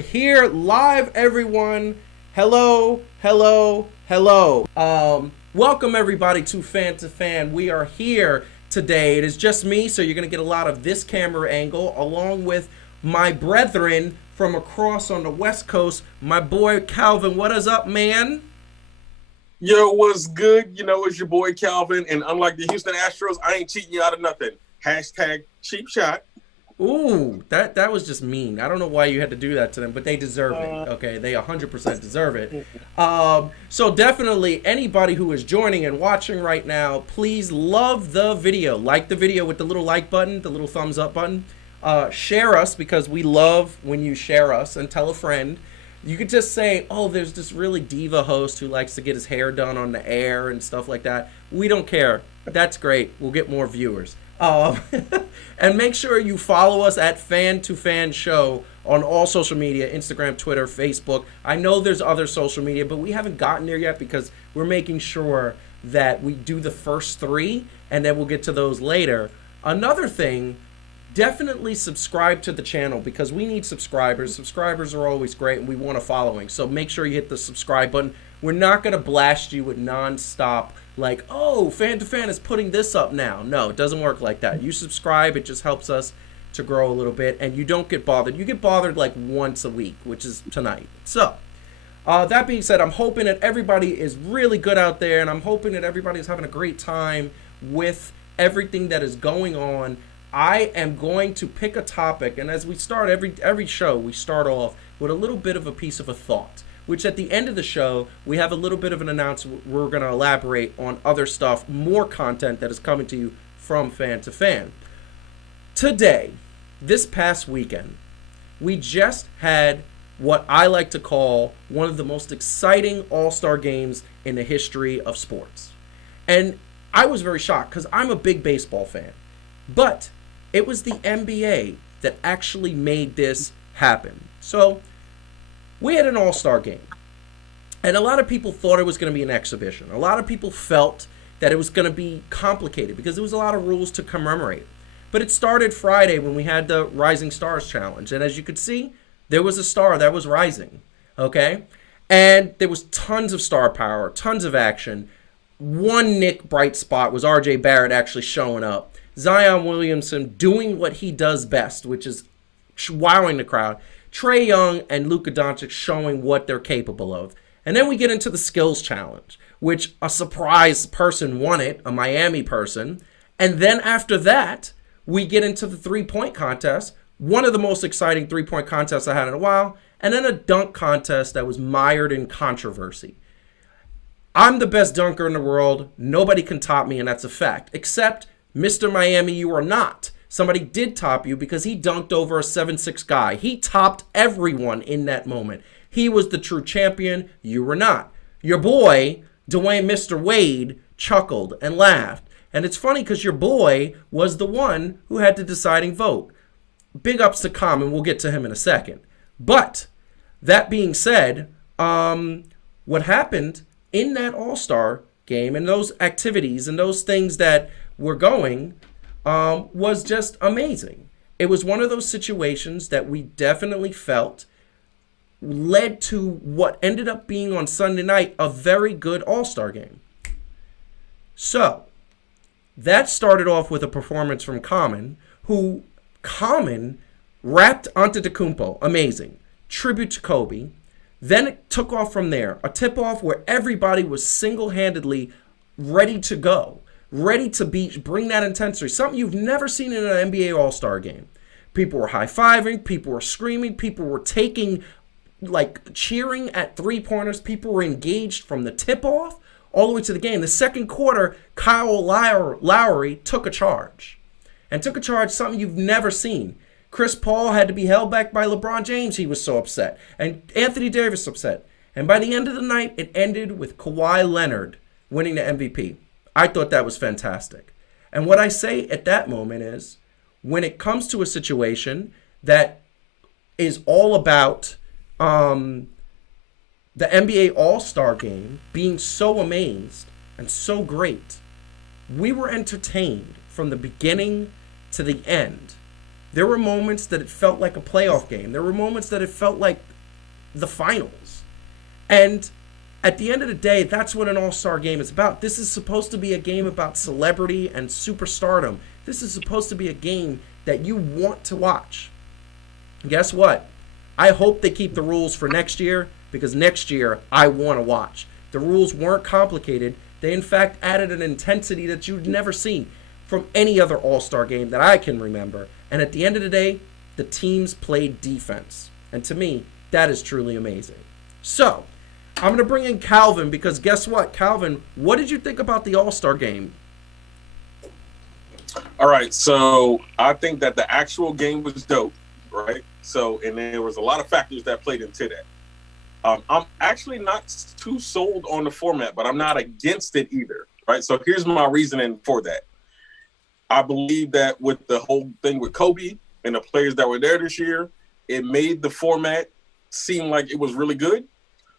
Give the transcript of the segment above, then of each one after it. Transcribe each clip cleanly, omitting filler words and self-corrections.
here live, everyone. Hello, hello, hello. Welcome everybody to Fan2Fan. We are here today. It is just me, so you're going to get a lot of this camera angle along with my brethren from across on the West Coast. My boy Calvin, what is up, man? Yo, what's good? You know, it's your boy Calvin, and unlike the Houston Astros, I ain't cheating you out of nothing. Hashtag cheap shot. Ooh, that was just mean. I don't know why you had to do that to them, but they deserve it. Okay, they 100% deserve it. So definitely, anybody who is joining and watching right now, please love the video. Like the video with the little like button, the little thumbs up button. Share us, because we love when you share us, and tell a friend. You could just say, oh, there's this really diva host who likes to get his hair done on the air and stuff like that. We don't care. That's great. We'll get more viewers. And make sure you follow us at Fan2Fan Show on all social media, Instagram, Twitter, Facebook. I know there's other social media, but we haven't gotten there yet because we're making sure that we do the first three, and then we'll get to those later. Another thing, definitely subscribe to the channel because we need subscribers. Subscribers are always great, and we want a following. So make sure you hit the subscribe button. We're not going to blast you with non-stop like, oh, Fan2Fan is putting this up now. No, it doesn't work like that. You subscribe, it just helps us to grow a little bit, and you don't get bothered. You get bothered like once a week, which is tonight. So, that being said, I'm hoping that everybody is really good out there, and I'm hoping that everybody is having a great time with everything that is going on. I am going to pick a topic, and as we start every show, we start off with a little bit of a piece of a thought, which at the end of the show, we have a little bit of an announcement. We're going to elaborate on other stuff, more content that is coming to you from Fan2Fan. Today, this past weekend, we just had what I like to call one of the most exciting all-star games in the history of sports. And I was very shocked because I'm a big baseball fan. But it was the NBA that actually made this happen. So we had an all-star game. And a lot of people thought it was going to be an exhibition. A lot of people felt that it was going to be complicated because there was a lot of rules to commemorate. But it started Friday when we had the Rising Stars Challenge. And as you could see, there was a star that was rising. Okay? And there was tons of star power, tons of action. One Nick bright spot was R.J. Barrett actually showing up. Zion Williamson doing what he does best, which is wowing the crowd. Trae Young and Luka Doncic showing what they're capable of. And then we get into the skills challenge, which a surprise person won it, a Miami person. And then after that, we get into the three-point contest, one of the most exciting three-point contests I had in a while, and then a dunk contest that was mired in controversy. I'm the best dunker in the world. Nobody can top me, and that's a fact, except Mr. Miami, you are not. Somebody did top you because he dunked over a 7'6" guy. He topped everyone in that moment. He was the true champion. You were not. Your boy, Dwayne Mr. Wade, chuckled and laughed. And it's funny because your boy was the one who had the deciding vote. Big ups to Common. We'll get to him in a second. But that being said, what happened in that All-Star game and those activities and those things that were going was just amazing. It was one of those situations that we definitely felt led to what ended up being on Sunday night a very good All-Star game. So that started off with a performance from Common rapped Antetokounmpo, amazing, tribute to Kobe. Then it took off from there, a tip-off where everybody was single-handedly ready to go. Ready to bring that intensity. Something you've never seen in an NBA All-Star game. People were high-fiving. People were screaming. People were cheering at three-pointers. People were engaged from the tip-off all the way to the game. The second quarter, Kyle Lowry took a charge. And took a charge, something you've never seen. Chris Paul had to be held back by LeBron James. He was so upset. And Anthony Davis upset. And by the end of the night, it ended with Kawhi Leonard winning the MVP. I thought that was fantastic. And what I say at that moment is, when it comes to a situation that is all about the NBA All-Star Game being so amazed and so great, we were entertained from the beginning to the end. There were moments that it felt like a playoff game. There were moments that it felt like the finals. And at the end of the day, that's what an all-star game is about. This is supposed to be a game about celebrity and superstardom. This is supposed to be a game that you want to watch. Guess what? I hope they keep the rules for next year, because next year I want to watch. The rules weren't complicated. They, in fact, added an intensity that you'd never seen from any other all-star game that I can remember. And at the end of the day, the teams played defense. And to me, that is truly amazing. So, I'm going to bring in Calvin, because guess what? Calvin, what did you think about the all-star game? All right, so I think that the actual game was dope, right? So, and there was a lot of factors that played into that. I'm actually not too sold on the format, but I'm not against it either, right? So here's my reasoning for that. I believe that with the whole thing with Kobe and the players that were there this year, it made the format seem like it was really good.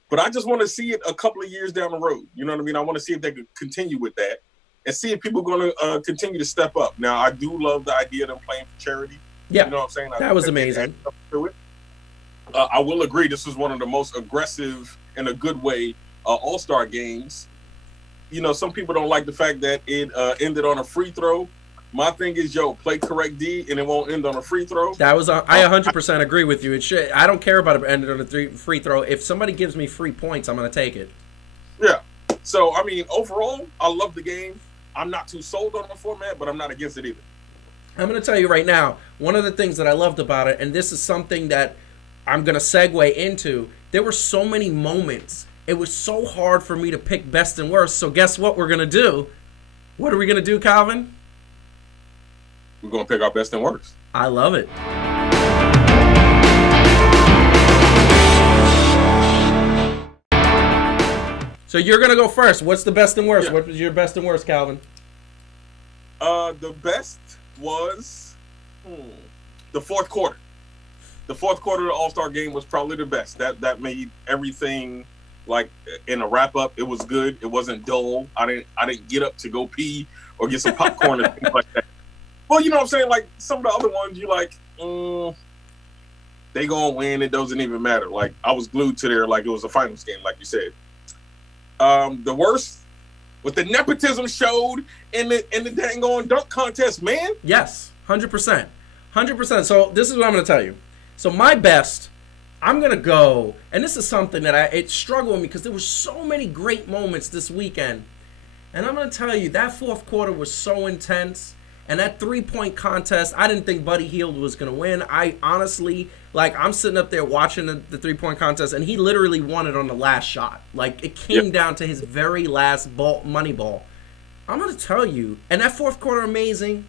But I just want to see it a couple of years down the road. You know what I mean? I want to see if they could continue with that and see if people are going to continue to step up. Now, I do love the idea of them playing for charity. Yeah, you know what I'm saying? That was amazing. I will agree, this was one of the most aggressive, in a good way, all-star games. You know, some people don't like the fact that it ended on a free throw. My thing is, play correct D, and it won't end on a free throw. That was I 100% agree with you. It should. I don't care about it ending on a free throw. If somebody gives me free points, I'm going to take it. Yeah. So, I mean, overall, I love the game. I'm not too sold on the format, but I'm not against it either. I'm going to tell you right now, one of the things that I loved about it, and this is something that I'm going to segue into, there were so many moments. It was so hard for me to pick best and worst. So guess what we're going to do? What are we going to do, Calvin? We're going to pick our best and worst. I love it. So you're going to go first. What's the best and worst? Yeah. What was your best and worst, Calvin? The best was the fourth quarter. The fourth quarter of the All-Star game was probably the best. That made everything, like, in a wrap-up, it was good. It wasn't dull. I didn't get up to go pee or get some popcorn and things like that. Well, you know what I'm saying? Like, some of the other ones, you like, they gonna win. It doesn't even matter. Like, I was glued to there like it was a finals game, like you said. The worst was the nepotism showed in the dang on dunk contest, man. Yes, 100%. 100%. So this is what I'm going to tell you. So my best, I'm going to go, and this is something that it struggled with me because there were so many great moments this weekend. And I'm going to tell you, that fourth quarter was so intense. And that three-point contest, I didn't think Buddy Hield was going to win. I honestly, like, I'm sitting up there watching the three-point contest, and he literally won it on the last shot. Like, it came down to his very last money ball. I'm going to tell you, and that fourth quarter, amazing.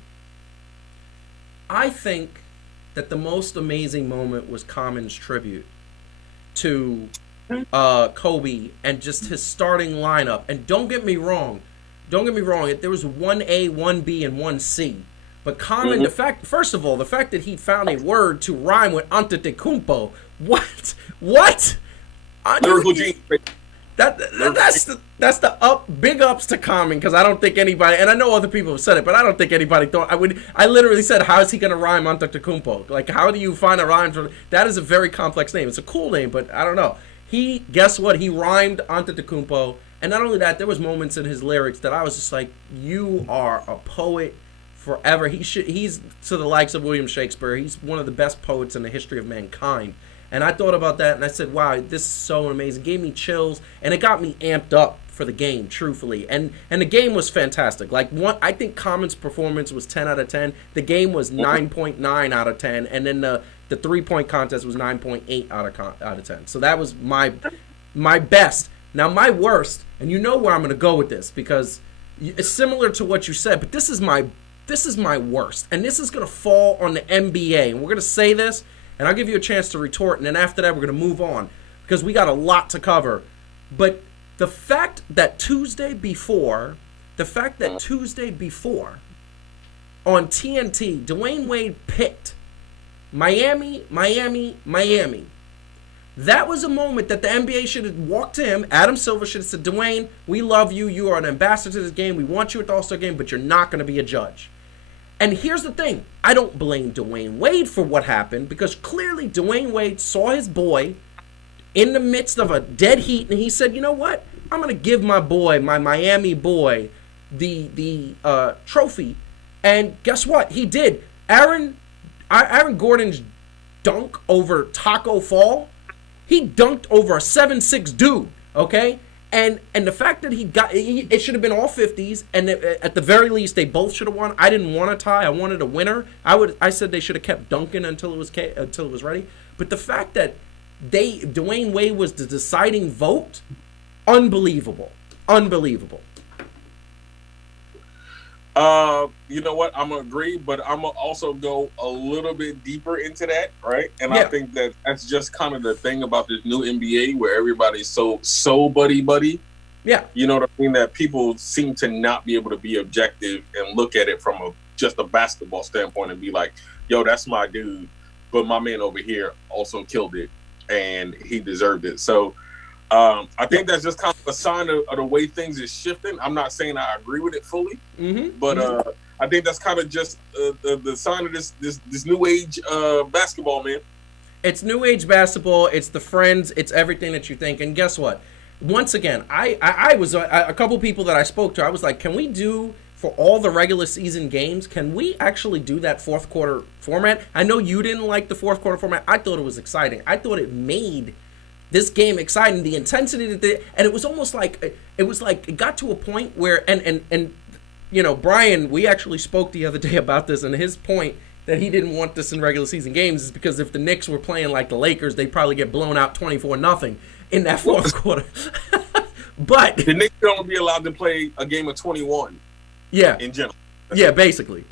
I think that the most amazing moment was Common's tribute to Kobe and just his starting lineup. And don't get me wrong, there was 1A, 1B, and 1C. But Common, first of all, the fact that he found a word to rhyme with Antetokounmpo. What? Lyrical genius. That's the big ups to Common, because I don't think anybody, and I know other people have said it, but I don't think anybody thought I literally said, how is he gonna rhyme Antetokounmpo? Like, how do you find a rhyme for that? Is a very complex name. It's a cool name, but I don't know. Guess what? He rhymed Antetokounmpo, and not only that, there was moments in his lyrics that I was just like, you are a poet forever. He's to the likes of William Shakespeare. He's one of the best poets in the history of mankind. And I thought about that, and I said, wow, this is so amazing. It gave me chills, and it got me amped up for the game, truthfully. And the game was fantastic. Like, I think Common's performance was 10 out of 10. The game was 9.9 out of 10, and then the three-point contest was 9.8 out of 10. So that was my best. Now, my worst, and you know where I'm going to go with this, because it's similar to what you said, but this is my worst. And this is going to fall on the NBA. And we're going to say this, and I'll give you a chance to retort, and then after that, we're going to move on, because we got a lot to cover. But the fact that Tuesday before, on TNT, Dwayne Wade picked Miami. That was a moment that the NBA should have walked to him. Adam Silver should have said, Dwayne, we love you. You are an ambassador to this game. We want you at the All-Star game, but you're not going to be a judge. And here's the thing. I don't blame Dwayne Wade for what happened, because clearly Dwayne Wade saw his boy in the midst of a dead heat, and he said, you know what? I'm going to give my boy, my Miami boy, the trophy. And guess what? He did. Aaron Gordon's dunk over Taco Fall, he dunked over a 7'6" dude, okay? And the fact that it should have been all 50s, and at the very least, they both should have won. I didn't want a tie. I wanted a winner. I said they should have kept dunking until it was ready. But the fact that Dwayne Wade was the deciding vote, unbelievable. You know what? I'm gonna agree, but I'm gonna also go a little bit deeper into that, right? And Yeah. I think that's just kind of the thing about this new NBA where everybody's so buddy. Yeah. You know what I mean? That people seem to not be able to be objective and look at it from just a basketball standpoint and be like, yo, that's my dude, but my man over here also killed it and he deserved it. So I think that's just kind of a sign of the way things is shifting. I'm not saying I agree with it fully, but I think that's kind of just the sign of this new age basketball, man. It's new age basketball. It's the friends. It's everything that you think. And guess what? Once again, I was a couple people that I spoke to. I was like, can we do for all the regular season games? Can we actually do that fourth quarter format? I know you didn't like the fourth quarter format. I thought it was exciting. I thought it made this game exciting. The intensity and it was almost like it got to a point where and you know, Brian, we actually spoke the other day about this, and his point that he didn't want this in regular season games is because if the Knicks were playing like the Lakers, they'd probably get blown out 24-0 in that fourth quarter. But the Knicks don't be allowed to play a game of 21. Yeah. In general. Yeah, basically.